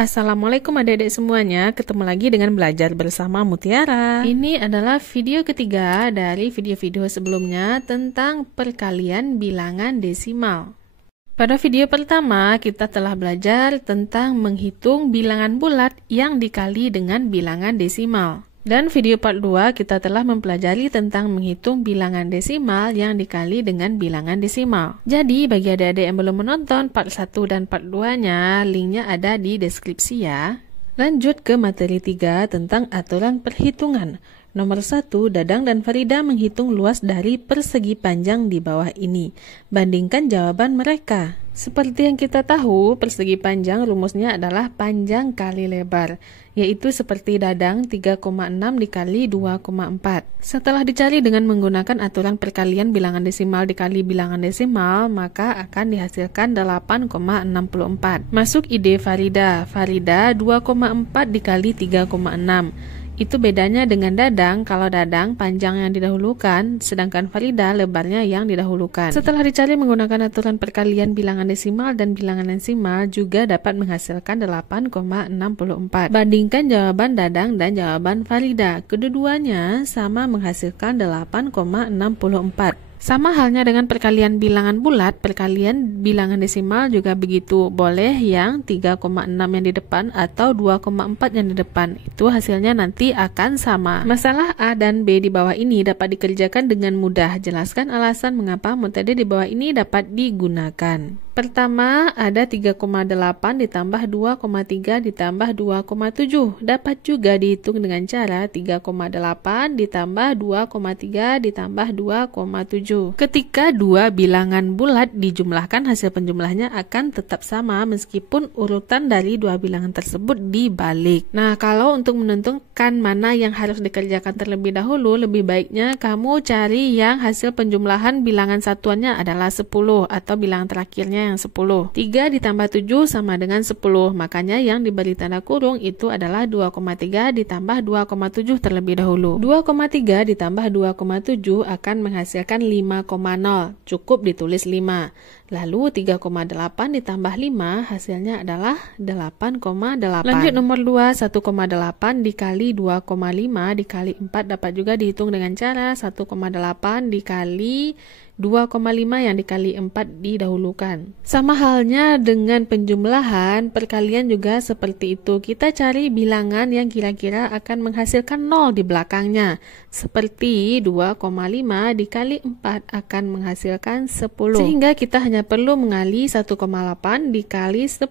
Assalamualaikum adik-adik semuanya, ketemu lagi dengan belajar bersama Mutiara. Ini adalah video ketiga dari video-video sebelumnya tentang perkalian bilangan desimal. Pada video pertama, kita telah belajar tentang menghitung bilangan bulat yang dikali dengan bilangan desimal. Dan video part 2 kita telah mempelajari tentang menghitung bilangan desimal yang dikali dengan bilangan desimal. Jadi bagi adik-adik yang belum menonton part 1 dan part 2-nya, linknya ada di deskripsi ya. Lanjut ke materi 3 tentang aturan perhitungan. Nomor 1, Dadang dan Farida menghitung luas dari persegi panjang di bawah ini. Bandingkan jawaban mereka. Seperti yang kita tahu, persegi panjang rumusnya adalah panjang kali lebar, yaitu seperti Dadang 3,6 dikali 2,4. Setelah dicari dengan menggunakan aturan perkalian bilangan desimal dikali bilangan desimal, maka akan dihasilkan 8,64. Masuk ide Farida. Farida 2,4 dikali 3,6. Itu bedanya dengan Dadang, kalau Dadang panjang yang didahulukan, sedangkan Farida lebarnya yang didahulukan. Setelah dicari menggunakan aturan perkalian bilangan desimal dan bilangan desimal juga dapat menghasilkan 8,64. Bandingkan jawaban Dadang dan jawaban Farida. Kedua-duanya sama menghasilkan 8,64. Sama halnya dengan perkalian bilangan bulat, perkalian bilangan desimal juga begitu. Boleh yang 3,6 yang di depan atau 2,4 yang di depan. Itu hasilnya nanti akan sama. Masalah A dan B di bawah ini dapat dikerjakan dengan mudah. Jelaskan alasan mengapa metode di bawah ini dapat digunakan. Pertama, ada 3,8 ditambah 2,3 ditambah 2,7. Dapat juga dihitung dengan cara 3,8 ditambah 2,3 ditambah 2,7. Ketika dua bilangan bulat dijumlahkan, hasil penjumlahnya akan tetap sama meskipun urutan dari dua bilangan tersebut dibalik. Nah, kalau untuk menentukan mana yang harus dikerjakan terlebih dahulu, lebih baiknya kamu cari yang hasil penjumlahan bilangan satuannya adalah 10 atau bilangan terakhirnya yang 10. 3 ditambah 7 sama dengan 10. Makanya yang diberi tanda kurung itu adalah 2,3 ditambah 2,7 terlebih dahulu. 2,3 ditambah 2,7 akan menghasilkan 5,0. Cukup ditulis 5. Lalu 3,8 ditambah 5 hasilnya adalah 8,8. Lanjut nomor 2, 1,8 dikali 2,5 dikali 4 dapat juga dihitung dengan cara 1,8 dikali 2,5 yang dikali 4 didahulukan. Sama halnya dengan penjumlahan, perkalian juga seperti itu. Kita cari bilangan yang kira-kira akan menghasilkan 0 di belakangnya. Seperti 2,5 dikali 4 akan menghasilkan 10. Sehingga kita hanya perlu mengali 1,8 dikali 10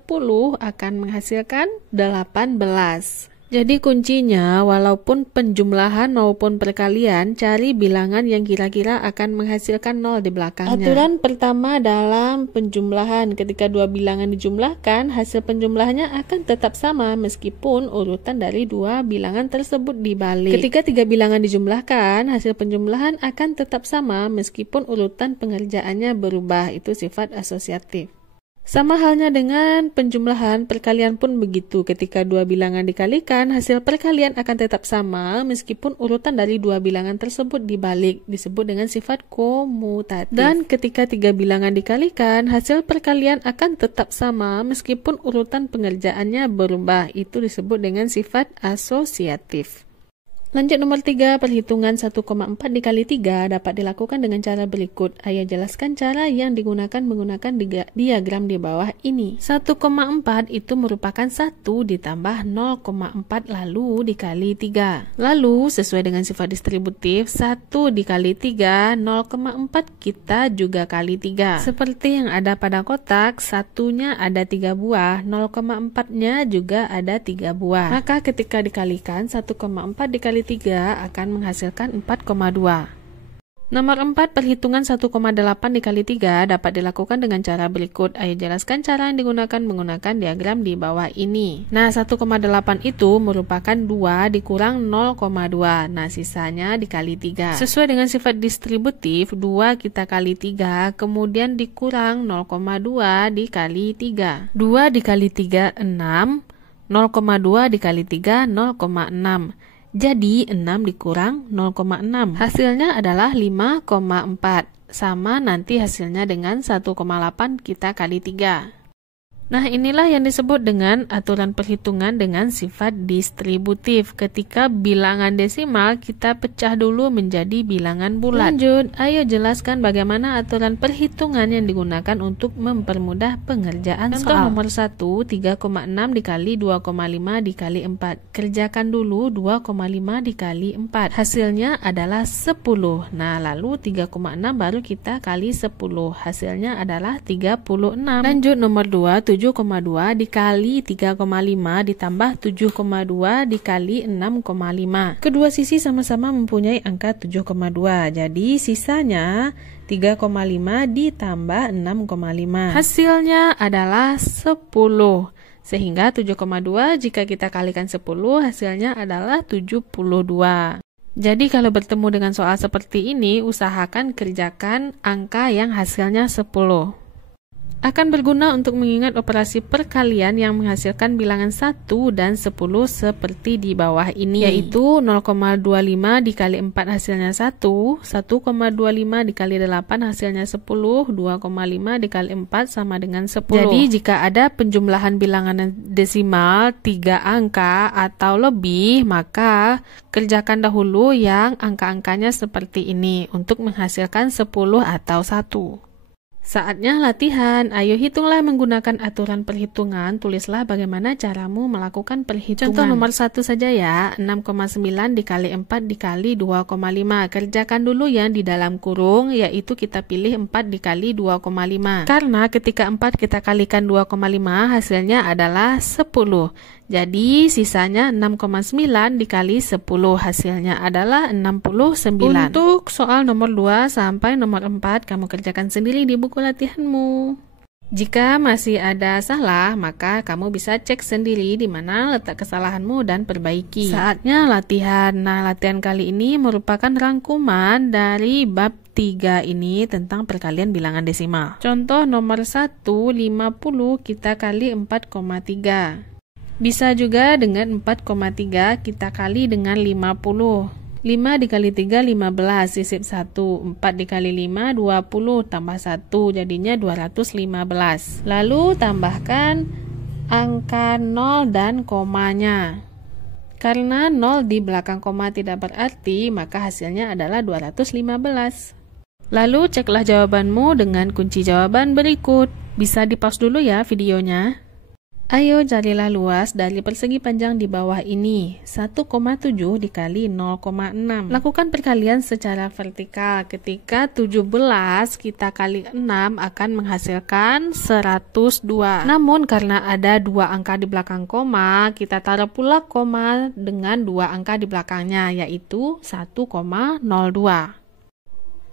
akan menghasilkan 18. Jadi kuncinya, walaupun penjumlahan maupun perkalian, cari bilangan yang kira-kira akan menghasilkan 0 di belakangnya. Aturan pertama dalam penjumlahan, ketika dua bilangan dijumlahkan, hasil penjumlahnya akan tetap sama meskipun urutan dari dua bilangan tersebut dibalik. Ketika tiga bilangan dijumlahkan, hasil penjumlahan akan tetap sama meskipun urutan pengerjaannya berubah. Itu sifat asosiatif. Sama halnya dengan penjumlahan, perkalian pun begitu. Ketika dua bilangan dikalikan, hasil perkalian akan tetap sama meskipun urutan dari dua bilangan tersebut dibalik. Disebut dengan sifat komutatif. Dan ketika tiga bilangan dikalikan, hasil perkalian akan tetap sama meskipun urutan pengerjaannya berubah. Itu disebut dengan sifat asosiatif. Lanjut nomor 3, perhitungan 1,4 dikali 3 dapat dilakukan dengan cara berikut. Ayah jelaskan cara yang digunakan menggunakan diagram di bawah ini. 1,4 itu merupakan 1 ditambah 0,4 lalu dikali 3. Lalu sesuai dengan sifat distributif, 1 dikali 3, 0,4 kita juga kali 3. Seperti yang ada pada kotak, satunya ada 3 buah, 0,4-nya juga ada 3 buah. Maka ketika dikalikan, 1,4 dikali 3 akan menghasilkan 4,2. Nomor 4, perhitungan 1,8 dikali 3 dapat dilakukan dengan cara berikut. Ayo jelaskan cara yang digunakan menggunakan diagram di bawah ini. Nah, 1,8 itu merupakan 2 dikurang 0,2. Nah, sisanya dikali 3. Sesuai dengan sifat distributif, 2 kita kali 3, kemudian dikurang 0,2 dikali 3. 2 dikali 3, 6. 0,2 dikali 3, 0,6. Jadi 6 dikurang 0,6. Hasilnya adalah 5,4. Sama nanti hasilnya dengan 1,8 kita kali 3. Nah, inilah yang disebut dengan aturan perhitungan dengan sifat distributif. Ketika bilangan desimal, kita pecah dulu menjadi bilangan bulat. Lanjut, ayo jelaskan bagaimana aturan perhitungan yang digunakan untuk mempermudah pengerjaan soal. Contoh nomor 1, 3,6 dikali 2,5 dikali 4. Kerjakan dulu 2,5 dikali 4. Hasilnya adalah 10. Nah, lalu 3,6 baru kita kali 10. Hasilnya adalah 36. Lanjut nomor 2, 7,2 dikali 3,5 ditambah 7,2 dikali 6,5. Kedua sisi sama-sama mempunyai angka 7,2. Jadi sisanya 3,5 ditambah 6,5. Hasilnya adalah 10. Sehingga 7,2 jika kita kalikan 10 hasilnya adalah 72. Jadi kalau bertemu dengan soal seperti ini, usahakan kerjakan angka yang hasilnya 10. Akan berguna untuk mengingat operasi perkalian yang menghasilkan bilangan 1 dan 10 seperti di bawah ini, yaitu 0,25 dikali 4 hasilnya 1, 1,25 dikali 8 hasilnya 10, 2,5 dikali 4 sama dengan 10. Jadi jika ada penjumlahan bilangan desimal 3 angka atau lebih, maka kerjakan dahulu yang angka-angkanya seperti ini untuk menghasilkan 10 atau 1. Saatnya latihan. Ayo hitunglah menggunakan aturan perhitungan. Tulislah bagaimana caramu melakukan perhitungan. Contoh nomor 1 saja ya. 6,9 dikali 4 dikali 2,5. Kerjakan dulu yang di dalam kurung, yaitu kita pilih 4 dikali 2,5. Karena ketika 4 kita kalikan 2,5 hasilnya adalah 10. Jadi sisanya 6,9 dikali 10 hasilnya adalah 69. Untuk soal nomor 2 sampai nomor 4 kamu kerjakan sendiri di buku latihanmu. Jika masih ada salah, maka kamu bisa cek sendiri di mana letak kesalahanmu dan perbaiki. Saatnya latihan. Nah, latihan kali ini merupakan rangkuman dari bab 3 ini tentang perkalian bilangan desimal. Contoh nomor 1, 50 kita kali 4,3. Bisa juga dengan 4,3 kita kali dengan 50. 5 dikali 3, 15, sisip 1. 4 dikali 5, 20, tambah 1, jadinya 215. Lalu tambahkan angka 0 dan komanya. Karena 0 di belakang koma tidak berarti, maka hasilnya adalah 215. Lalu ceklah jawabanmu dengan kunci jawaban berikut. Bisa di-pause dulu ya videonya. Ayo carilah luas dari persegi panjang di bawah ini. 1,7 dikali 0,6. Lakukan perkalian secara vertikal. Ketika 17 kita kali 6 akan menghasilkan 102. Namun karena ada 2 angka di belakang koma, kita taruh pula koma dengan 2 angka di belakangnya, yaitu 1,02.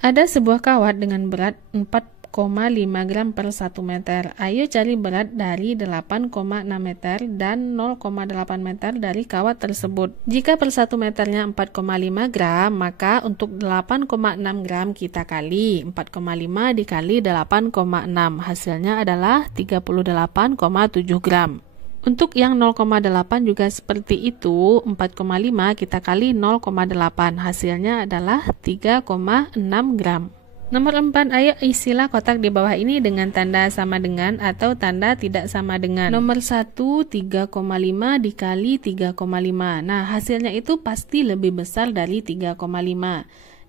Ada sebuah kawat dengan berat 4,5 gram per 1 meter. Ayo cari berat dari 8,6 meter dan 0,8 meter dari kawat tersebut. Jika per 1 meternya 4,5 gram, maka untuk 8,6 gram kita kali 4,5 dikali 8,6. Hasilnya adalah 38,7 gram. Untuk yang 0,8 juga seperti itu, 4,5 kita kali 0,8. Hasilnya adalah 3,6 gram. Nomor 4, ayo isilah kotak di bawah ini dengan tanda sama dengan atau tanda tidak sama dengan. Nomor 1, 3,5 dikali 3,5. Nah, hasilnya itu pasti lebih besar dari 3,5.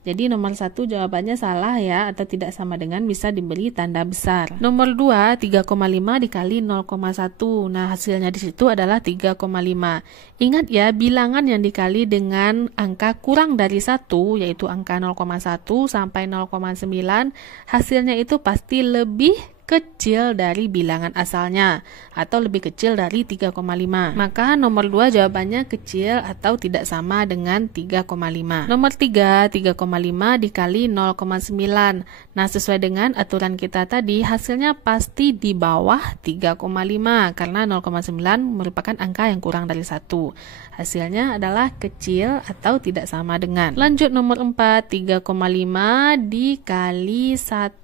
Jadi nomor 1 jawabannya salah ya, atau tidak sama dengan bisa diberi tanda besar. Nomor 2, 3,5 dikali 0,1. Nah, hasilnya di situ adalah 3,5. Ingat ya, bilangan yang dikali dengan angka kurang dari 1, yaitu angka 0,1 sampai 0,9, hasilnya itu pasti lebih kecil dari bilangan asalnya atau lebih kecil dari 3,5. Maka nomor 2 jawabannya kecil atau tidak sama dengan 3,5. Nomor 3, 3,5 dikali 0,9. Nah, sesuai dengan aturan kita tadi, hasilnya pasti di bawah 3,5 karena 0,9 merupakan angka yang kurang dari 1. Hasilnya adalah kecil atau tidak sama dengan. Lanjut nomor 4, 3,5 dikali 1.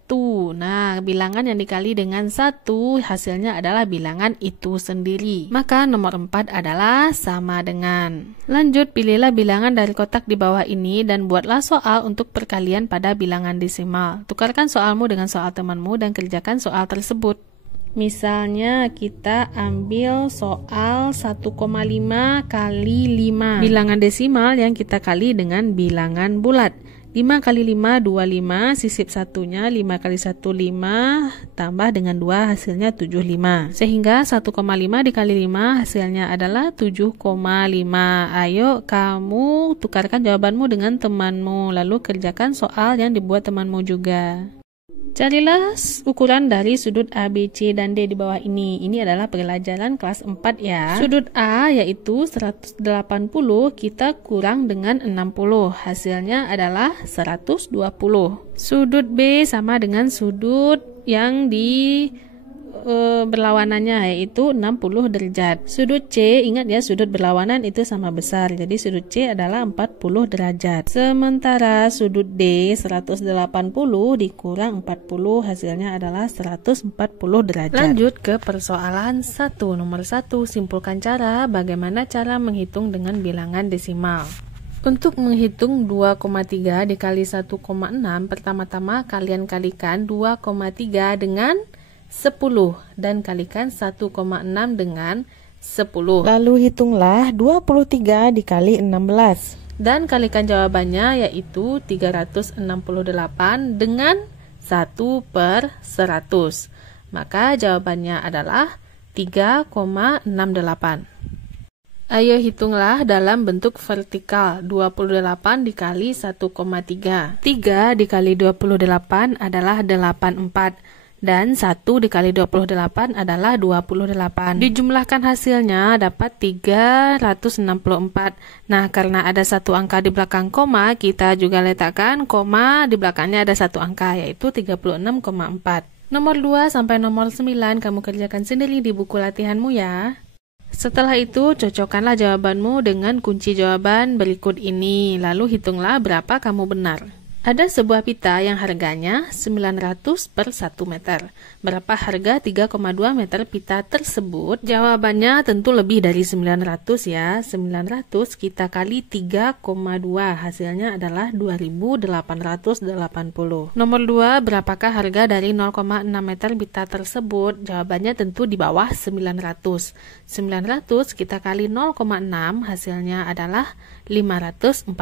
Nah, bilangan yang dikali dengan 1 hasilnya adalah bilangan itu sendiri. Maka nomor 4 adalah sama dengan. Lanjut, pilihlah bilangan dari kotak di bawah ini dan buatlah soal untuk perkalian pada bilangan desimal. Tukarkan soalmu dengan soal temanmu dan kerjakan soal tersebut. Misalnya kita ambil soal 1,5 kali 5. Bilangan desimal yang kita kali dengan bilangan bulat. 5 kali 5, 25, sisip satunya 5 kali 1, 5, tambah dengan 2 hasilnya 75. Sehingga 1,5 dikali 5 hasilnya adalah 7,5. Ayo kamu tukarkan jawabanmu dengan temanmu, lalu kerjakan soal yang dibuat temanmu juga. Carilah ukuran dari sudut A, B, C, dan D di bawah ini. Ini adalah pelajaran kelas 4 ya. Sudut A yaitu 180, kita kurang dengan 60. Hasilnya adalah 120. Sudut B sama dengan sudut yang di berlawanannya yaitu 60 derajat. Sudut C, ingat ya, sudut berlawanan itu sama besar. Jadi sudut C adalah 40 derajat. Sementara sudut D 180 dikurang 40 hasilnya adalah 140 derajat. Lanjut ke persoalan 1. Nomor 1, simpulkan bagaimana cara menghitung dengan bilangan desimal. Untuk menghitung 2,3 dikali 1,6, pertama-tama kalian kalikan 2,3 dengan 10 dan kalikan 1,6 dengan 10. Lalu hitunglah 23 dikali 16 dan kalikan jawabannya yaitu 368 dengan 1/100. Maka jawabannya adalah 3,68. Ayo hitunglah dalam bentuk vertikal. 28 dikali 1,3. 3 dikali 28 adalah 84. Dan 1 dikali 28 adalah 28. Dijumlahkan hasilnya dapat 364. Nah, karena ada satu angka di belakang koma, kita juga letakkan koma di belakangnya ada satu angka, yaitu 36,4. Nomor 2 sampai nomor 9 kamu kerjakan sendiri di buku latihanmu ya. Setelah itu, cocokkanlah jawabanmu dengan kunci jawaban berikut ini. Lalu hitunglah berapa kamu benar. Ada sebuah pita yang harganya 900 per 1 meter. Berapa harga 3,2 meter pita tersebut? Jawabannya tentu lebih dari 900 ya. 900 kita kali 3,2. Hasilnya adalah 2.880. Nomor 2, berapakah harga dari 0,6 meter pita tersebut? Jawabannya tentu di bawah 900. 900 kita kali 0,6 hasilnya adalah 540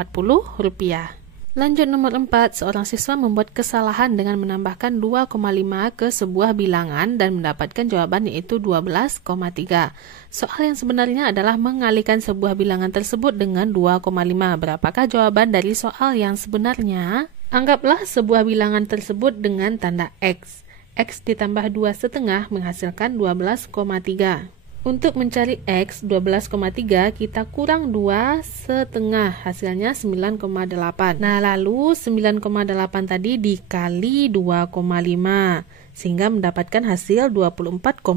rupiah. Lanjut nomor 4, seorang siswa membuat kesalahan dengan menambahkan 2,5 ke sebuah bilangan dan mendapatkan jawaban yaitu 12,3. Soal yang sebenarnya adalah mengalihkan sebuah bilangan tersebut dengan 2,5. Berapakah jawaban dari soal yang sebenarnya? Anggaplah sebuah bilangan tersebut dengan tanda X. X ditambah 2,5 menghasilkan 12,3. Untuk mencari X 12,3 kita kurang 2,5 hasilnya 9,8. Nah lalu 9,8 tadi dikali 2,5 sehingga mendapatkan hasil 24,5.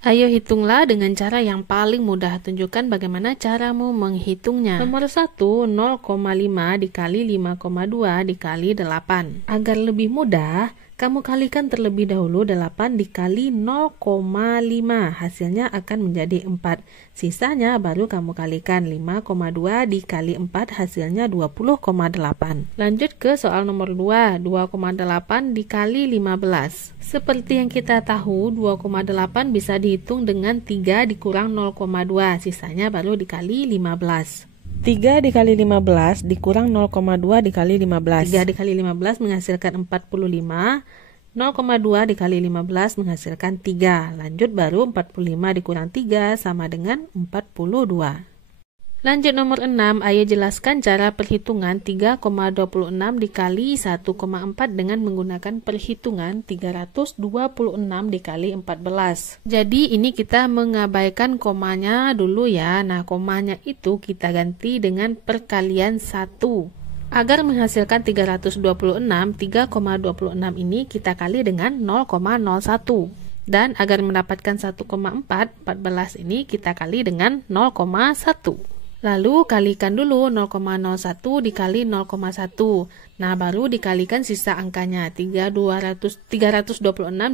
Ayo hitunglah dengan cara yang paling mudah. Tunjukkan bagaimana caramu menghitungnya. Nomor 1, 0,5 dikali 5,2 dikali 8. Agar lebih mudah, kamu kalikan terlebih dahulu 8 dikali 0,5. Hasilnya akan menjadi 4. Sisanya baru kamu kalikan 5,2 dikali 4 hasilnya 20,8. Lanjut ke soal nomor 2, 2,8 dikali 15. Seperti yang kita tahu, 2,8 bisa dihitung dengan 3 dikurang 0,2. Sisanya baru dikali 15. 3 dikali 15 dikurang 0,2 dikali 15. 3 dikali 15 menghasilkan 45. 0,2 dikali 15 menghasilkan 3. Lanjut baru 45 dikurang 3 sama dengan 42. Lanjut nomor 6, ayo jelaskan cara perhitungan 3,26 dikali 1,4 dengan menggunakan perhitungan 326 dikali 14. Jadi ini kita mengabaikan komanya dulu ya. Nah, komanya itu kita ganti dengan perkalian 1. Agar menghasilkan 326, 3,26 ini kita kali dengan 0,01. Dan agar mendapatkan 1,4, 14 ini kita kali dengan 0,1. Lalu kalikan dulu 0,01 dikali 0,1. Nah, baru dikalikan sisa angkanya 326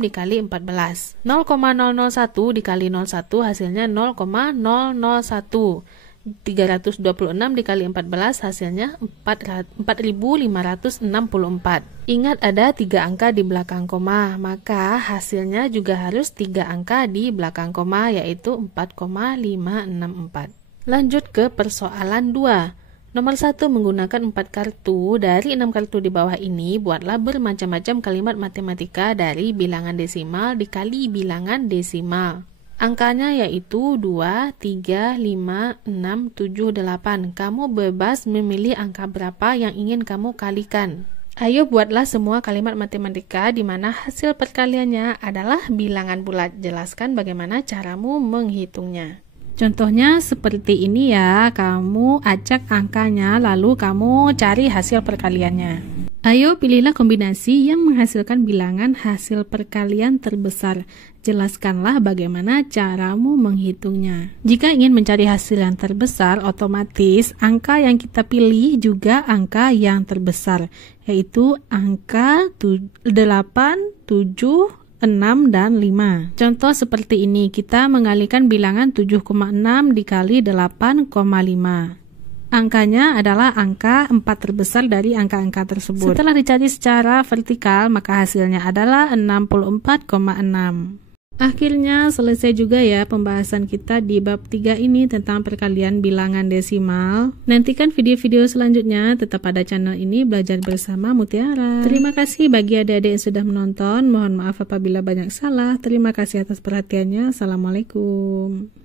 dikali 14. 0,001 dikali 01 hasilnya 0,001. 326 dikali 14 hasilnya 4.564. Ingat ada 3 angka di belakang koma, maka hasilnya juga harus 3 angka di belakang koma, yaitu 4,564. Lanjut ke persoalan 2. Nomor 1, menggunakan 4 kartu. Dari 6 kartu di bawah ini, buatlah bermacam-macam kalimat matematika dari bilangan desimal dikali bilangan desimal. Angkanya yaitu 2, 3, 5, 6, 7, 8. Kamu bebas memilih angka berapa yang ingin kamu kalikan. Ayo buatlah semua kalimat matematika di mana hasil perkaliannya adalah bilangan bulat. Jelaskan bagaimana caramu menghitungnya. Contohnya seperti ini ya, kamu acak angkanya lalu kamu cari hasil perkaliannya. Ayo pilihlah kombinasi yang menghasilkan bilangan hasil perkalian terbesar. Jelaskanlah bagaimana caramu menghitungnya. Jika ingin mencari hasil yang terbesar, otomatis angka yang kita pilih juga angka yang terbesar, yaitu angka 8, 7, 6, dan 5. Contoh seperti ini, kita mengalikan bilangan 7,6 dikali 8,5. Angkanya adalah angka 4 terbesar dari angka-angka tersebut. Setelah dicari secara vertikal, maka hasilnya adalah 64,6. Akhirnya selesai juga ya pembahasan kita di bab 3 ini tentang perkalian bilangan desimal. Nantikan video-video selanjutnya, tetap pada channel ini Belajar Bersama Mutiara. Terima kasih bagi adik-adik yang sudah menonton. Mohon maaf apabila banyak salah. Terima kasih atas perhatiannya. Assalamualaikum.